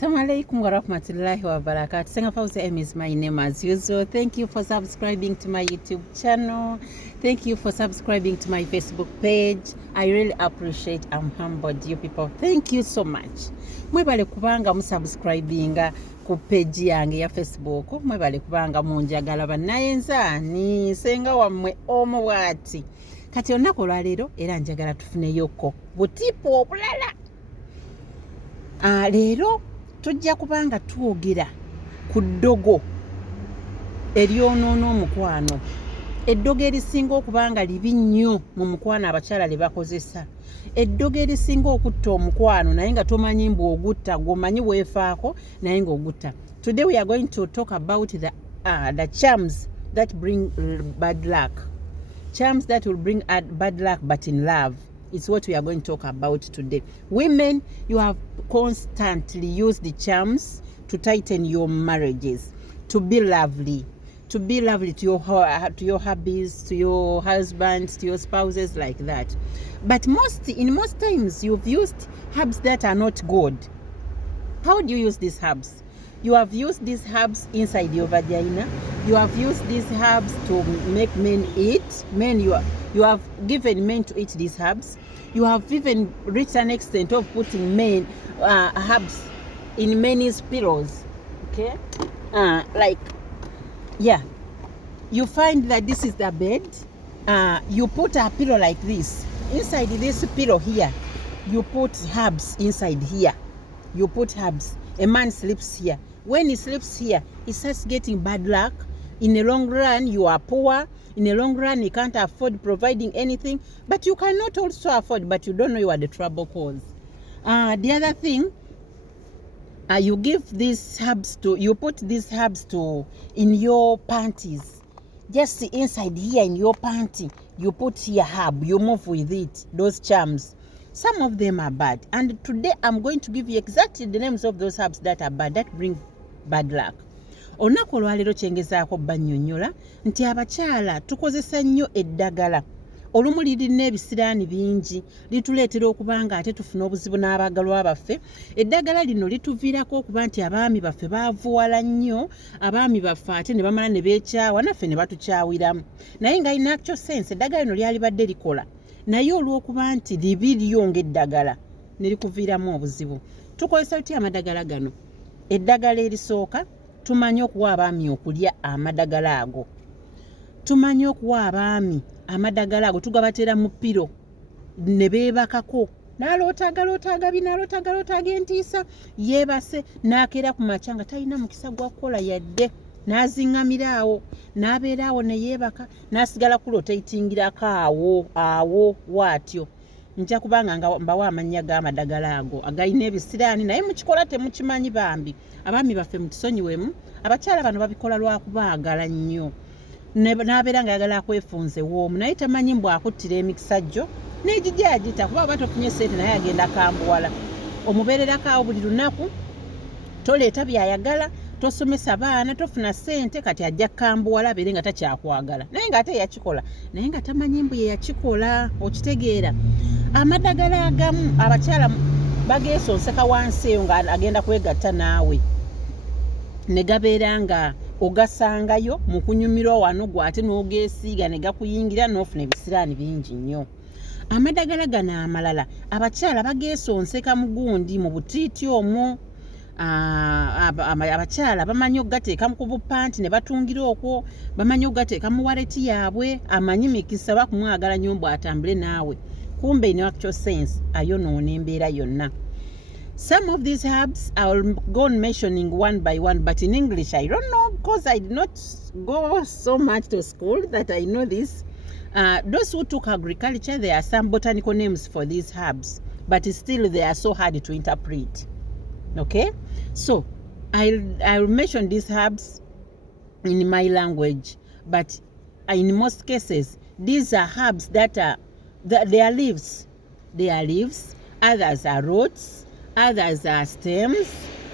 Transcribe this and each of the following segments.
Assalamu alaikum wa rahmatullahi wa barakatuh. Senga Fauzi M is my name as usual. Thank you for subscribing to my YouTube channel. Thank you for subscribing to my Facebook page. I really appreciate and humbled you people. Thank you so much. Mwebale kubanga musubscribinga ku page yange ya Facebook. Mwebale kubanga munjagala banaye nzani senga wamwe omu bwati. Kati olunaku olwaleero era njagala tufuneyoko butipu obulala. Leero tujja kubanga twogera ku ddogo eryonoono omukwano. Eddogo erisinga okubanga libi nnyo mu mukwano abakyala lye bakozesa. Eddogo erisinga okutta omukwano naye nga tomanyi mbu ogutta, gw'omanyi weefaako naye ng'ogutta. Today we are going to talk about the charms that bring bad luck. Charms that will bring bad luck but in love. It's what we are going to talk about today. Women, you have constantly used the charms to tighten your marriages, to be lovely to your hubbies, to your husbands, to your spouses, like that. But in most times, you've used herbs that are not good. How do you use these herbs? You have used these herbs inside your vagina. You have used these herbs to make men eat. You have given men to eat these herbs. You have even reached an extent of putting herbs in men's pillows. Okay? You find that this is the bed. You put a pillow like this. Inside this pillow here, you put herbs inside here. You put herbs. A man sleeps here. When he sleeps here, he starts getting bad luck. In the long run, you are poor. In the long run, you can't afford providing anything. But you cannot also afford, but you don't know you are the trouble cause. The other thing, you put these herbs in your panties. Just inside here in your panty, you put here herb, you move with it, those charms. Some of them are bad. And today I'm going to give you exactly the names of those herbs that are bad, that bring bad luck. Olunaku olwaleero kyengezaako bannyonnyola nti abakyala tukozesa nnyo eddagala. Olumu lirina ebisiraani bingi, lituleetera okubanga ate tufuna obuzibu n'abaagalwa baffe. Eddagala lino lituviirako okuba nti abaami baffe baavuwala nnyo, abaami baffe ate ne bamala ne beekyawa, naffe ne batukyawiramu. Naye nga in actual sense eddagala lino lyalibadde likola. Naye olw'okuba nti libi lyonga eddagala ne likuviiramu obuzibu. Tukozesa tutya amadagala gano? Eddagala erisooka, tumanyi okuwa abaami okulya amadagala ago. Tumanyi okuwa abaami amadagala ago tugabatera mu piro ne beebakako. N'alootaaga entiisa, yeebase, n'akeera ku makya nga talina mukisa gwa kukola yadde. N'azingamira awo, n'abeera awo ne yeebaka, n'asigala ku rotatingirako awo waatyo. Nja kubanga nga mbawa amannya g'amadagala ago agalina ebisiraani naye mukikola temukimanyi bambi. Abaami baffe mutusonyiwemu, abakyala bano babikola lwa kubaagala nnyo. N'abeera nga ayagala akwefunze woomu naye tamanyi mbw akuttira emikisa gyo n'egijja agita kuba oba tofunye ssente naye agenda kambuwala. Omubeererako awo buli lunaku, toleeta byayagala, tosomesa baana, tofuna ssente, kati ajja kambuwala abeere nga takyakwagala. Naye ng'ate yakikola, naye nga tamanyi mbu ye yakikola. Okitegeera? Amadagala agamu abakyala bageesonseka wansi eyo nga agenda kwegatta naawe. Ne gabeera nga ogasangayo mu kunyumirwa wano gwate n'ogeesiiga ne gakuyingira n'ofuna ebisiraani bingi nnyo. Amadagala gano amalala abakyala bageesonseka mu gundi mu butiiti omwo. Abakyala bamanyi okugateeka ku bupanti ne batungira okwo, bamanyi okugateeka mu waleti yaabwe, amanyi mikisa bakumwagala nnyo mbu atambule naawe. Kumbe in actual sense ayonoona embeera yonna. Some of these herbs I will go on mentioning one by one, but in English I don't know because I did not go so much to school that I know this. Those who took agriculture, there are some botanical names for these herbs, but still they are so hard to interpret. Okay, so I'll mention these herbs in my language, but in most cases these are herbs that are their leaves. They are leaves, others are roots, others are stems,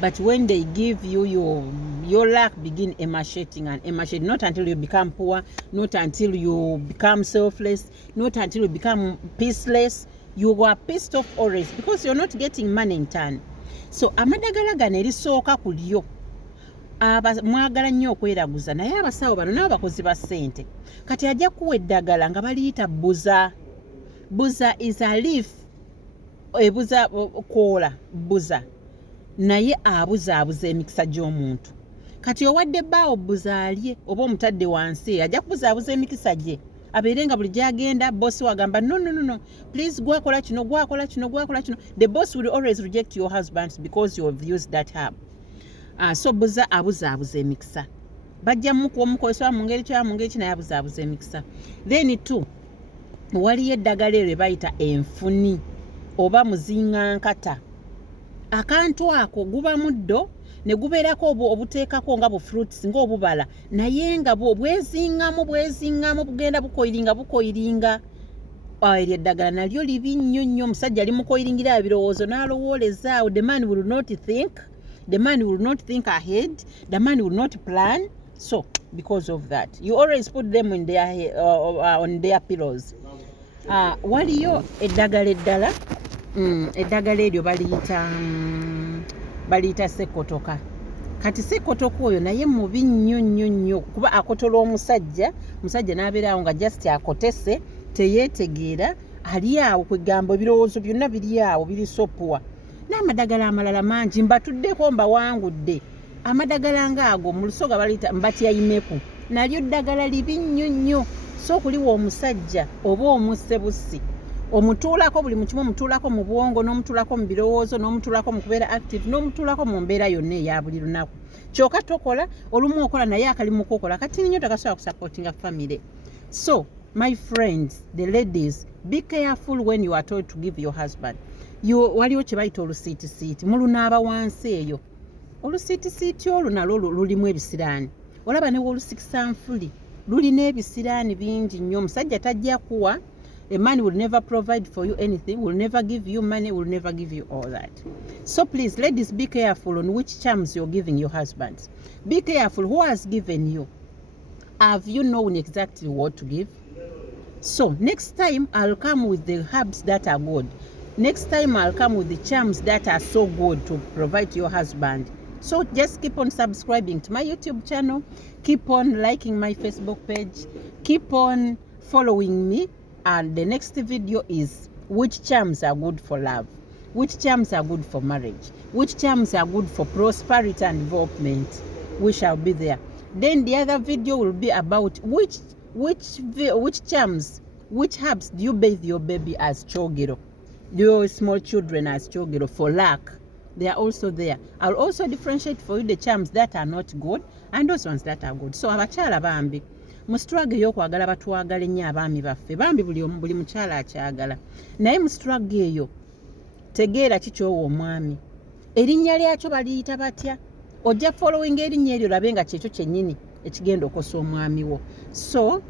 but when they give you your luck begin emaciating and emaciating, not until you become poor, not until you become selfless, not until you become peaceless. You are pissed off always because you're not getting money in turn. So amadagala gano erisooka ku lyo mwagala nnyo okweraguza naye abasawo bano nabo bakozi ba ssente kati ajja kuwa eddagala nga baliyita buza. Buza is a leaf ebuza koola buza naye abuzaabuza emikisa gy'omuntu. Kati owadde bbaawo buza alye oba omutadde wansi ajja kubuzaabuza emikisa gye abeere nga buli gyagenda bosi wagamba no please gwakola kino gwakola kino gwakola kino. The boss will always reject your husband because you have used that herb. So buza abuzaabuza emikisa bajja mukuomukozesa mu ngeri kya mu ngeri kinaye abuzaabuza emikisa. Then too waliyo eddagala eryo bayita enfuni oba muzingankata. Akantu ako guba muddo ne gubeerako obuteekako nga bu fruits ng'obubala naye nga bwezingamu bugenda bukoyiringa. Eryo eddagala nalyo libi nnyo omusajja limukoyiringira ebirowoozo n'alowooleza awo. The man will not think. The man will not think ahead. The man will not plan. So, because of that, you always put them in their on their pillows. Waliyo eddagala eddala. Eddagala eryo baliyita sekotoka. Kati sekotoka oyo naye mubi nnyo kuba akotola omusajja n'abeera awo nga just akotese teyeetegeera ali awo kwegamba ebirowoozo byonna biri awo biri sopuwa. N'amadagala amalala mangi mbatuddeko mbawangudde. Amadagala ng'ago mu lusoga baliyita mbatyayimeku nalyo ddagala libi nnyo. So okuliwa omusajja oba omussebusi omutuulako buli mukimu omutuulako mu bwongo n'omutuulako mu birowoozo n'omutuulako mu kubeera active n'omutuulako mu mbeera yonna eya buli lunaku. Kyokka tokola olumu okola naye akalimu kokola kati nnyo takasobola kusupportinga family. So my friends, the ladies, be careful when you are told to give your husband. Waliwo kye bayita olusiitisiiti mulunaaba wansi eyo. Olusiitisiiti olwo nalwo lulimu ebisiraani. Olaba ne wolusikisanfuli lulina ebisiraani bingi nnyo. Omusajja tajja kuwa. A man will never provide for you anything, will never give you money, will never give you all that. So please, ladies, be careful on which charms you're giving your husbands. Be careful who has given you. Have you known exactly what to give? So next time I'll come with the herbs that are good. Next time I'll come with the charms that are so good to provide to your husband. So just keep on subscribing to my YouTube channel. Keep on liking my Facebook page. Keep on following me. And the next video is which charms are good for love, which charms are good for marriage, which charms are good for prosperity and development. We shall be there. Then the other video will be about which charms, which herbs do you bathe your baby as chogero, your small children as chogero for luck. They are also there. I'll also differentiate for you the charms that are not good and those ones that are good. So abachala bambi mu struggle y'okwagala batwagala ennyo abaami baffe bambi buli mukyala akyagala naye mu struggle eyo tegeera kikyowa omwami erinnya lyakyo baliyita batya ojja following erinnya eryo labe nga kyekyo kyennyini ekigenda okosa omwami wo. So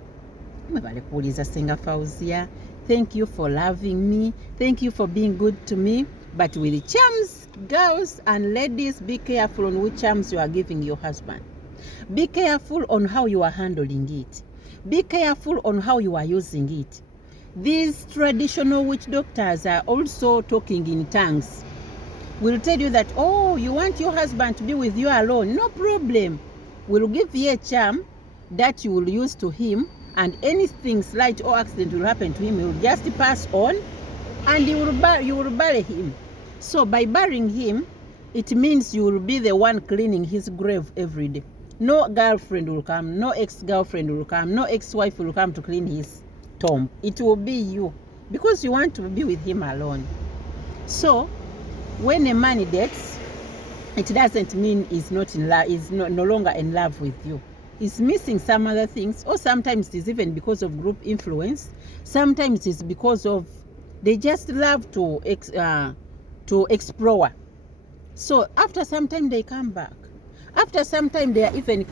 mwebale kuwuliza Senga Fauzia. Thank you for loving me. Thank you for being good to me. But with the charms, girls and ladies, be careful on which charms you are giving your husband. Be careful on how you are handling it. Be careful on how you are using it. These traditional witch doctors are also talking in tongues. Will tell you that, oh, you want your husband to be with you alone. No problem. We'll give you a charm that you will use to him, and anything slight or accident will happen to him. He will just pass on, and you will bury him. So by burying him, it means you will be the one cleaning his grave every day. No girlfriend will come, no ex-girlfriend will come, no ex-wife will come to clean his tomb. It will be you, because you want to be with him alone. So when a man dates, it doesn't mean he's not in love, he's no longer in love with you. He's missing some other things, or sometimes it's even because of group influence. Sometimes it's because of they just love to explore. So after some time they come back. After some time they are even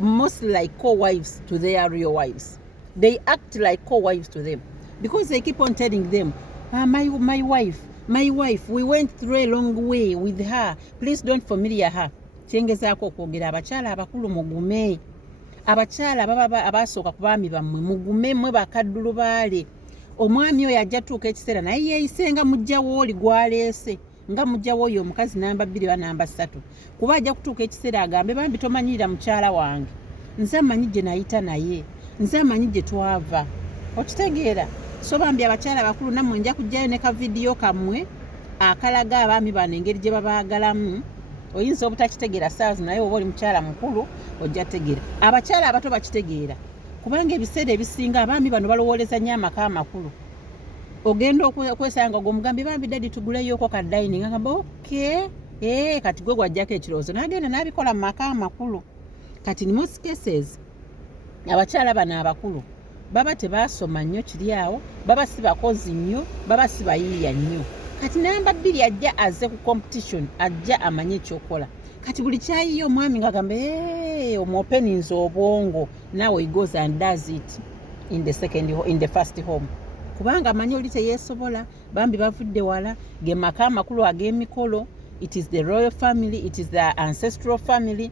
mostly like co-wives to their real wives. They act like co-wives to them because they keep on telling them, my wife, we went through a long way with her. Please don't familiar her. Kyengezaako okwogera abakyala abakulu mugume. Abakyala baba abasooka ku baami bammwe mugume mwe bakaddulubaale. Omwami oyo ajja tuuka ekiseera naye yeeyisenga mujja wooli gwaleese. nga mujjawo oyo omukazi namba 2 wa namba 3 kuba ajja kutuuka ekiseera agambe bambi tomanyirira mukyala wange nze amanyi gye nayita naye nze amanyi gye twava okitegeera so bambi abakyala bakulu nammwe nja kujjayo ne ka vidiyo kammwe akalaga abaami bano engeri gye babaagalamu oyinza obutakitegeera saazi naye oba oli mukyala mukulu ojja tegeera abakyala abato bakitegeera kubanga ebiseera ebisinga abaami bano balowooleza nnyo amaka amakulu ogenda okwesanga ogwomugambye bambi dadi tuguleyoko ka dining agamba okay kati gwe gwajjako ekirowoozo n'agenda n'abikola mu maka amakulu kati in most cases abakyala bano abakulu baba tebaasoma nnyo kiri awo baba si bakozi nnyo baba si bayiiya nnyo kati namba 2 ajja aze ku competition ajja amanye ekyokola kati buli kyayiye omwami ng'agamba omuopeninze obwongo nawe he goes and does it in the first home kubanga amanyi oli teyeesobola bambi bavudde wala ge maka amakulu ag'emikolo it is the royal family it is the ancestral family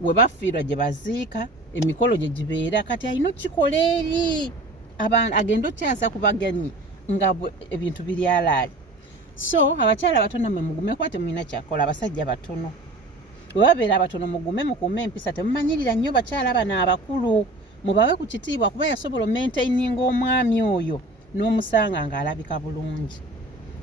we bafiirwa gye baziika emikolo gye gibeera kati alina okikola eri agenda okyaza kubaganyi nga ebintu biri alaali so abakyala batono mwe mugume kuba temulina kyakola abasajja batono bwe babeera abatono mugume mukuume empisa temumanyirira nnyo bakyala bano abakulu mubawe ku kitiibwa kuba yasobola omaintaininga omwami oyo n'omusanga ng'alabika bulungi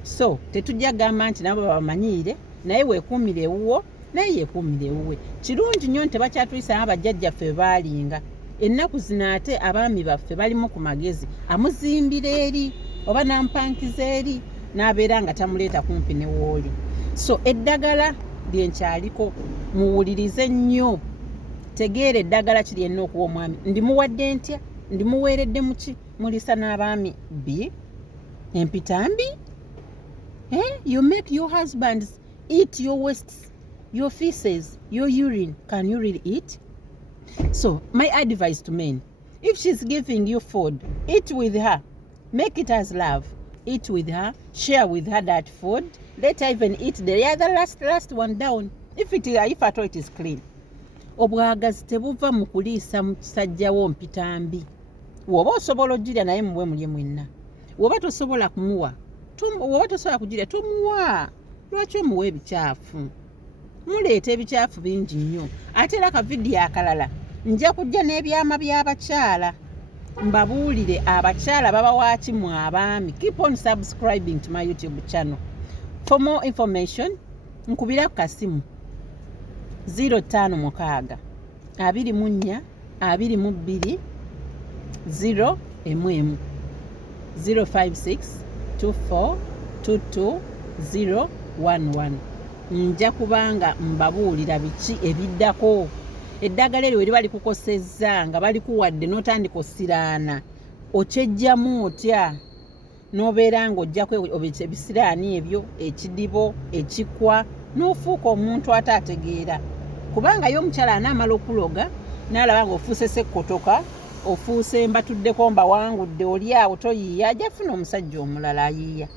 so tetujja gamba nti nabo babamanyiire naye weekuumire ewuwo naye yeekuumire ewuwe kirungi nnyo nti tebakyatuyisa abajjajjaffe baalinga ennaku zino ate abaami baffe balimu ku magezi amuzimbira eri oba nampankiza eri n'abeera nga tamuleeta kumpi ne wooli so eddagala lyenkyaliko muwulirize nnyo tegeera eddagala kiryenna okuwa omwami ndimuwadde ntya ndimuweeredde muki mulisa n'abaami b empitambi you make your husbands eat your wastes your feces your urine can you really eat so my advice to men if she's giving you food eat with her make it as love eat with her share with her that food let her even eat the other last one down if at all it is clean obwagazi tebuva mu kuliisa mu kisajjawo mpitambi woba osobola ogirya naye muwe mulye mwenna woba tosobola kumuwa woba tosobola kugirya tomuwa lwaki omuwa ebikyafu muleeta ebikyafu bingi nnyo ate era akavidiyo akalala nja kujja n'ebyama by'abakyala mbabuulire abakyala baba waaki mu abaami keep on subscribing to my YouTube channel for more information nkubira ku kasimu 056 24 22 0 056 24 22 011 nja kubanga mbabuulira biki ebiddako eddagala eryo eri balikukosezza nga balikuwadde n'otandika osiraana okyejjamu otya n'obeera ng'ojjako ebisiraani ebyo ekidibo ekikwa n'ofuuka omuntu ate ategeera kubanga ye omukyala anaamala okuloga n'alaba ng'ofuuse sekkotoka ofuuse mbatuddeko mbawangudde oli awo toyiiya ajja funa omusajja omulala ayiiya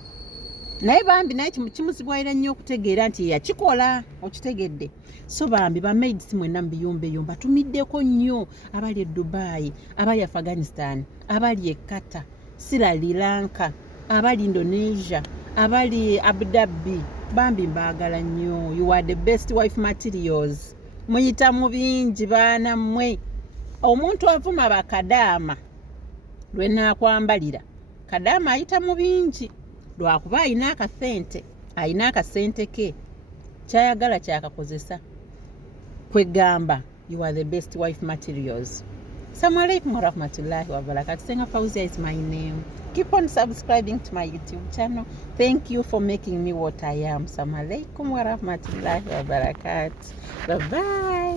naye bambi naye kimuzibwalira nnyo okutegeera nti yakikola okitegedde so bambi bamaids mwenna mu biyumba eyo mbatumiddeko nnyo abali e Dubai abali Afghanistan abali e Qatar Sri Lanka abali Indonesia abali Abu Dhabi bambi mbaagala nnyo you are the best wife materials muyita mu bingi baana mmwe omuntu avuma bakadaama lwe naakwambalira kadaama ayita mu bingi lwakuba ayina akasente ke kyayagala kyakakozesa kwegamba you are the best wife materials. Assalamu alaikum warahmatullahi wabarakatuh. Senga Fauzia is my name. Keep on subscribing to my YouTube channel. Thank you for making me what I am. Assalamu alaikum warahmatullahi wabarakatuh. Bye bye.